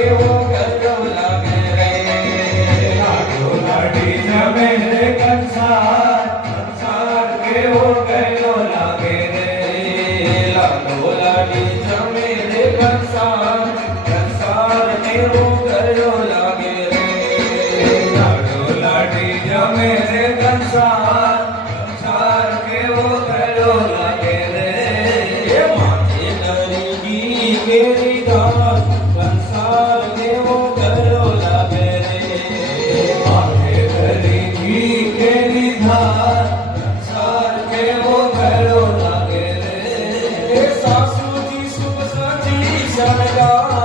કેવો ગયો લાગે રે લાડો લાડી જમે રે કંસાર કંસાર કેવો ગયો લાગે રે લાડો લાડી જમે રે કંસાર કંસાર કેવો ગયો લાગે રે લાડો લાડી જમે રે કંસાર કંસાર કેવો ગયો લાગે રે એ માથે નરગી કેરી ધાર કંસાર કેવો ગયો લાગે રે માથે નરગી કેરી ધાર કંસાર કેવો ગયો લાગે રે સાસુજી સુખ સાચી શણગાર